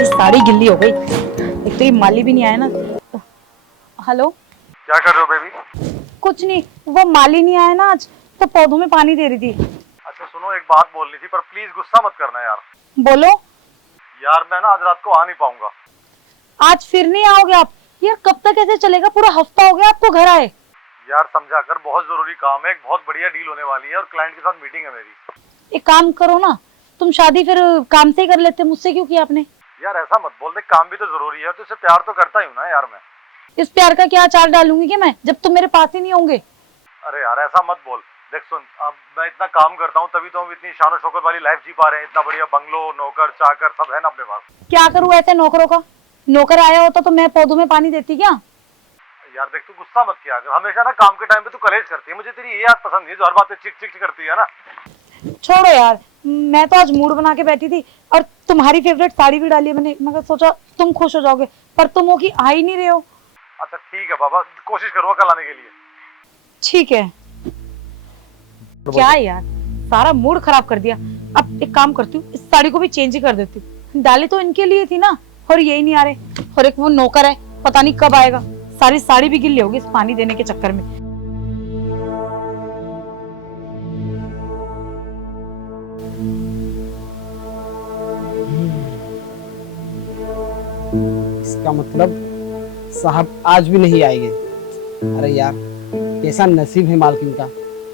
सारी साड़ी गिल्ली हो गई। एक तो ये माली भी नहीं आया ना। हेलो, क्या कर रहे हो बेबी? कुछ नहीं, वो माली नहीं आया ना आज, तो पौधों में पानी दे रही थी। अच्छा सुनो, एक बात बोलनी थी, पर प्लीज गुस्सा मत करना यार। बोलो। यार मैं ना आज रात को आ नहीं पाऊंगा। आज फिर नहीं आओगे आप? यार कब तक ऐसे चलेगा? पूरा हफ्ता हो गया आपको घर आए। यार समझा कर, बहुत जरूरी काम है, एक बहुत बढ़िया डील होने वाली है और क्लाइंट के साथ मीटिंग है मेरी। एक काम करो ना, तुम शादी फिर काम से ही कर लेते, मुझसे क्यों किया आपने? यार ऐसा मत बोल दे, काम भी तो जरूरी है, तो इससे प्यार तो करता ही हूँ ना यार मैं। इस प्यार का क्या अचार डालूंगी कि मैं, जब तुम मेरे पास ही नहीं होंगे? अरे यार ऐसा मत बोल। देख सुन, अब मैं इतना काम करता हूँ तभी तो हम इतनी शान शौकत वाली लाइफ जी पा रहे हैं। इतना बढ़िया बंगलो, नौकर चाकर सब है ना अपने पास। क्या करूँ ऐसे नौकरों का? नौकर आया होता तो मैं पौधों में पानी देती क्या? यार देख तू गुस्सा मत किया कर, हमेशा ना काम के टाइम पे तू कलेश करती है। मुझे तेरी ये याद पसंद नहीं है जो हर बात पे चिक चिक करती है ना। छोड़ो यार, मैं तो आज मूड बना के बैठी थी और तुम्हारी फेवरेट साड़ी भी डाली है मैंने। मैं सोचा तुम खुश हो जाओगे, पर तुम हो कि आ ही नहीं रहे हो। अच्छा ठीक है बाबा, कोशिश करूंगा कल आने के लिए। ठीक है। क्या यार, सारा मूड खराब कर दिया। अब एक काम करती हूँ, इस साड़ी को भी चेंज ही कर देती हूँ। डाली तो इनके लिए थी ना, और यही नहीं आ रहे। और एक वो नौकर है, पता नहीं कब आएगा। सारी साड़ी भी गिल्ली होगी इस पानी देने के चक्कर में। इसका मतलब साहब आज भी नहीं आएंगे। अरे यार कैसा नसीब है मालकिन का,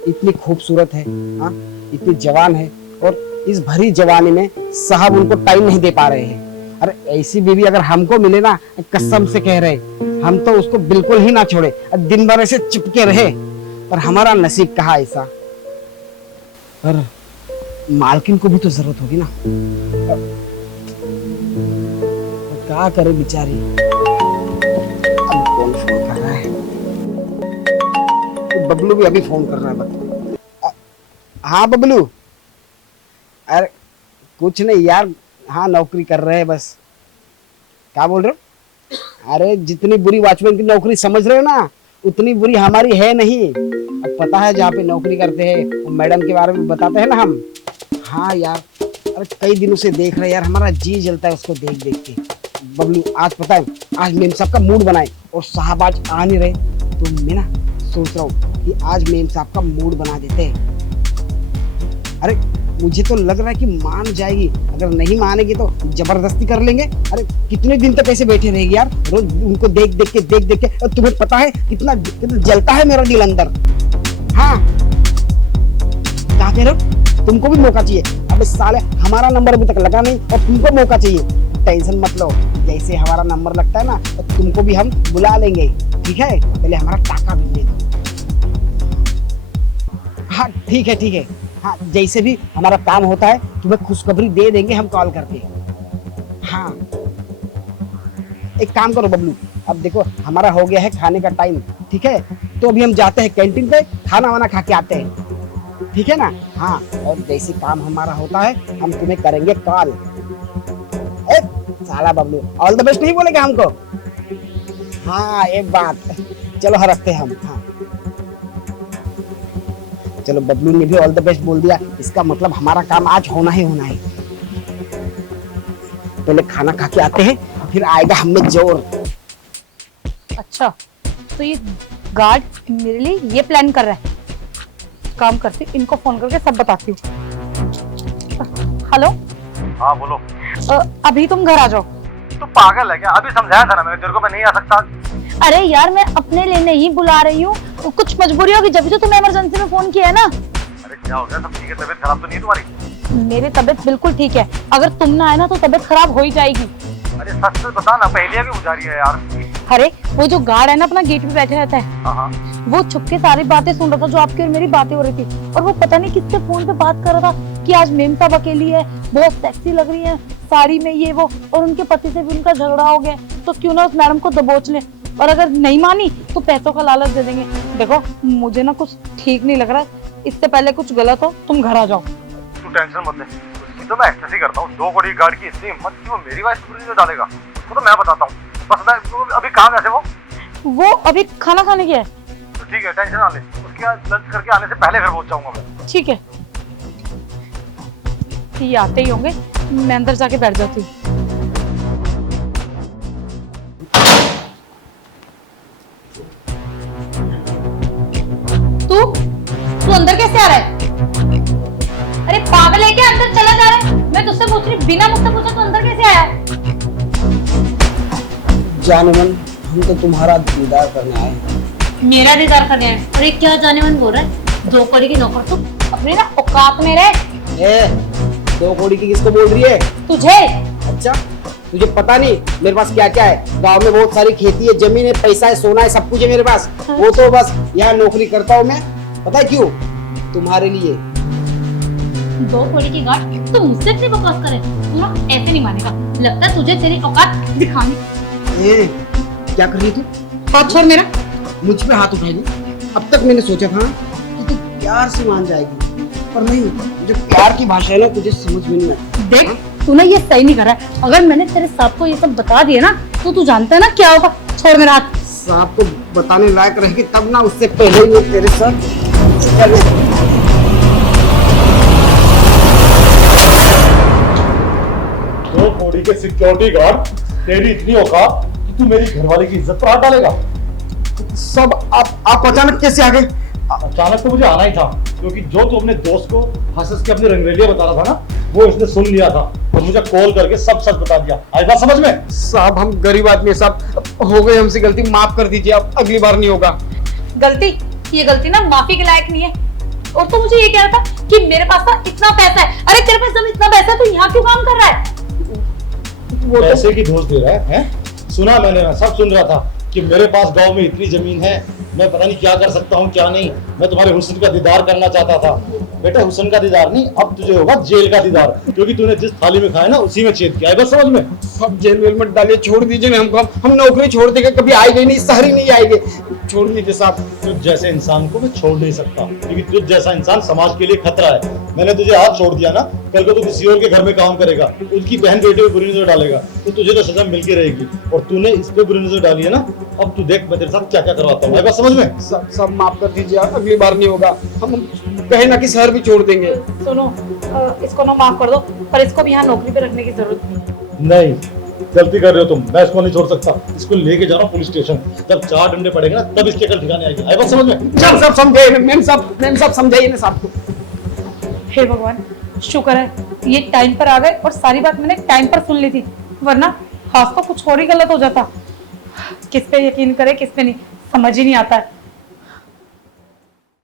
इतनी खूबसूरत है, हाँ इतनी जवान है, और इस भरी जवानी में साहब उनको टाइम नहीं दे पा रहे हैं। अरे ऐसी बीवी अगर हमको मिले ना, कसम से कह रहे हम तो उसको बिल्कुल ही ना छोड़े, दिन भर ऐसे चिपके रहे। पर हमारा नसीब कहाँ ऐसा। पर मालकिन को भी तो जरूरत होगी ना, क्या करे बेचारी। अब कौन फोन कर रहा है? बबलू भी अभी फोन कर रहा है। हाँ बबलू, अरे कुछ नहीं यार, हाँ नौकरी कर रहे हैं बस। क्या बोल रहे हो? अरे जितनी बुरी वॉचमैन की नौकरी समझ रहे हो ना, उतनी बुरी हमारी है नहीं। अब पता है जहाँ पे नौकरी करते हैं वो मैडम के बारे में बताते हैं ना हम। हाँ यार, अरे कई दिनों से देख रहे हैं यार, हमारा जी जलता है उसको देख देख के। बबलू आज पता है, आज मेम साहब का मूड बनाए और साहब आज आ नहीं रहे, तो मैं ना सोच रहा हूँ कि आज मेम साहब का मूड बना देते हैं। अरे मुझे तो लग रहा है कि मान जाएगी, अगर नहीं मानेगी तो जबरदस्ती कर लेंगे। अरे कितने दिन तक ऐसे बैठे रहेगी यार, रोज उनको देख देख के। और तुम्हें पता है कितना जलता है मेरा दिल अंदर। हाँ क्या कह रहे हो? तुमको भी मौका चाहिए? अबे साले हमारा नंबर अभी तक लगा नहीं और तुमको मौका चाहिए। टेंशन मत लो, जैसे हमारा नंबर लगता है ना तो तुमको भी हम बुला लेंगे, ठीक है? पहले हमारा टाका भेज दो। हाँ ठीक है, हाँ जैसे भी हमारा काम होता है तुम्हें खुशखबरी दे देंगे हम कॉल करके। हाँ एक काम करो बबलू, अब देखो हमारा हो गया है खाने का टाइम, ठीक है? तो अभी हम जाते हैं कैंटीन पे, खाना वाना खा के आते हैं, ठीक है ना? हाँ, और जैसे काम हमारा होता है हम तुम्हें करेंगे कॉल। साला बबलू ऑल द बेस्ट नहीं बोलेगा हमको? हाँ एक बात, चलो हाँ रखते हैं हम। हाँ चलो, बबलू ने भी ऑल द बेस्ट बोल दिया, इसका मतलब हमारा काम आज होना ही होना है। पहले खाना खा के आते हैं, फिर आएगा हमें जोर। अच्छा, तो ये गार्ड मेरे लिए ये प्लान कर रहा है। काम करती, इनको फोन करके सब बताती हूँ। हेलो। हाँ बोलो। अभी तुम घर आ जाओ। तू पागल है क्या? अभी समझाया था ना मैंने तेरे को, मैं नहीं आ सकता। अरे यार मैं अपने लिए नहीं बुला रही हूँ, कुछ मजबूरी होगी, जब तो तुम्हें इमरजेंसी में फोन किया है ना। अरे क्या हो गया? सब ठीक है? तबीयत खराब तो नहीं है तुम्हारी? मेरी तबीयत बिल्कुल ठीक है, अगर तुम ना आए ना तो तबीयत खराब हो ही जाएगी। अरे सच से बता ना, पहले भी गुजारी है यार। अरे वो जो गार्ड है ना अपना गेट पे बैठे रहता है, हाँ वो छुपके सारी बातें सुन रहा था जो आपकी और मेरी बातें हो रही थी। और वो पता नहीं किससे फोन पे बात कर रहा था कि आज मेम साहब अकेली है, बहुत सेक्सी लग रही है साड़ी में, ये वो, और उनके पति से भी उनका झगड़ा हो गया, तो क्यों ना उस मैडम को दबोच ले, और अगर नहीं मानी तो पैसों का लालच दे देंगे। देखो मुझे ना कुछ ठीक नहीं लग रहा, इससे पहले कुछ गलत हो तुम घर आ जाओ। तू टेंशन मत ले, उसकी तो मैं एक्सेस ही करता हूँ। 2 करोड़ गार्ड की इतनी हिम्मत कि वो मेरी वाइफ पूरी डालेगा, उसको तो मैं बताता हूँ। बस मैं अभी कहाँ गए थे वो अभी खाना खाने गया है। तो ठीक है, टेंशन ना ले, उसके बाद लंच करके आने से पहले घर पहुंच जाऊंगा मैं। ठीक है, ये आते ही होंगे, मैं अंदर जाके बैठ जाती हूँ। अंदर कैसे आ रहा है? अरे पागल है क्या, अंदर चला जा रहा है? मैं तुझसे पूछ रही, बिना मुझसे पूछे तो अंदर कैसे आया? जाने मन, हम तो तुम्हारा दीदार करने आए हैं। मेरा दीदार करने आया? अरे क्या जाने मन बोल रहा है? 2 कौड़ी की नौकर, तू अपने ना औकात में रह। ए, 2 कौड़ी की किसको बोल रही है? तुझे अच्छा, तुझे पता नहीं मेरे पास क्या क्या है? गांव में बहुत सारी खेती है, जमीन है, पैसा है, सोना है, सब कुछ है मेरे पास। वो तो बस यहाँ नौकरी करता हूँ मैं। पता है क्यों? तुम्हारे लिए। 2 कौड़ी की गाठ, तू मुझसे इतनी बकवास करे? तू ना ऐसे नहीं मानेगा, लगता है तुझे तेरी औकात दिखानी। ए, क्या कर रही तू? हाथ छोड़ मेरा। मुझ पे हाथ उठाएगी? अब तक मैंने सोचा था कि तू प्यार से मान जाएगी, पर नहीं, जो प्यार की भाषा है ना तुझे समझ में नहीं आती। देख, तू ना ये सही नहीं कर रहा है। अगर मैंने तेरे साथ को ये सब बता दिया ना तो तू जानता है ना क्या होगा। छोड़ मेरा हाथ। साहब को बताने लायक रहेगी तब ना, उससे पहले ही मैं तेरे साथ। 2 कौड़ी के सिक्योरिटी गार्ड, तेरी इतनी औकात कि तू मेरी घरवाली की इज्जत पर हाथ डालेगा? सब आप अचानक कैसे आ गए? अचानक तो मुझे आना ही था, क्योंकि जो तू अपने दोस्त को हंस के अपनी रंगरेलियां बता रहा था ना, वो इसने सुन लिया था और मुझे कॉल करके सब सच बता दिया। आई बात समझ में? साहब हम गरीब आदमी है साहब, हो गई हमसे गलती, माफ कर दीजिए, अब अगली बार नहीं होगा। गलती, ये गलती ना माफी के लायक नहीं है। और तो मुझे ये कह रहा था कि मेरे पास ना इतना पैसा है। अरे तेरे पास जब इतना पैसा है तो यहाँ क्यों काम कर रहा है? वो तो पैसे की दोष दे रहा है, हैं? सुना मैंने, मैं सब सुन रहा था कि मेरे पास गांव में इतनी जमीन है, मैं पता नहीं क्या कर सकता हूँ क्या नहीं। मैं तुम्हारे हुस्न का दीदार करना चाहता था। बेटा हुस्न का दीदार नहीं, अब तुझे होगा जेल का दीदार, क्योंकि तूने जिस थाली में खाया ना उसी में छेद किया है। बस समझ में? सब जेल वेल में डालिए, छोड़ दीजिए ना हमको। हम नौकरी छोड़ देंगे, कभी आएंगे नहीं, शहर ही नहीं आएंगे। छोड़ दीजिए साहब। तुझ जैसे इंसान को मैं छोड़ नहीं सकता, क्योंकि तुझ जैसा इंसान समाज के लिए खतरा है। मैंने तुझे हाथ छोड़ दिया ना, कल को तू किसी और के घर में काम करेगा, उनकी बहन बेटे पे बुरी नजर डालेगा, तो तुझे तो सजा मिल के रहेगी। और तूने इस पे बुरी नजर डाली है ना, अब तू देख मैं तेरे साथ क्या क्या करवाता हूँ। बस समझ में? सब माफ कर दीजिए, अगली बार नहीं होगा। हम कहे ना कि शहर भी छोड़ देंगे। सुनो, इसको ना माफ कर दो, पर इसको भी यहाँ नौकरी पे रखने की जरूरत नहीं। नहीं, गलती कर रहे हो तुम। मैं इसको नहीं छोड़ सकता, इसको लेके जा रहा हूँ पुलिस स्टेशन। जब 4 डंडे पड़ेंगे ना तब इसके कल ठिकाने आएगी। आई बात समझ में? सब समझाइए मैम साहब समझाइए ना साहब को। हे भगवान, शुक्र है ये टाइम पर आ गए और सारी बात मैंने टाइम पर सुन ली थी, वरना खास तो कुछ और ही गलत हो जाता। किस पे यकीन करे किस पे नहीं, समझ ही नहीं आता है।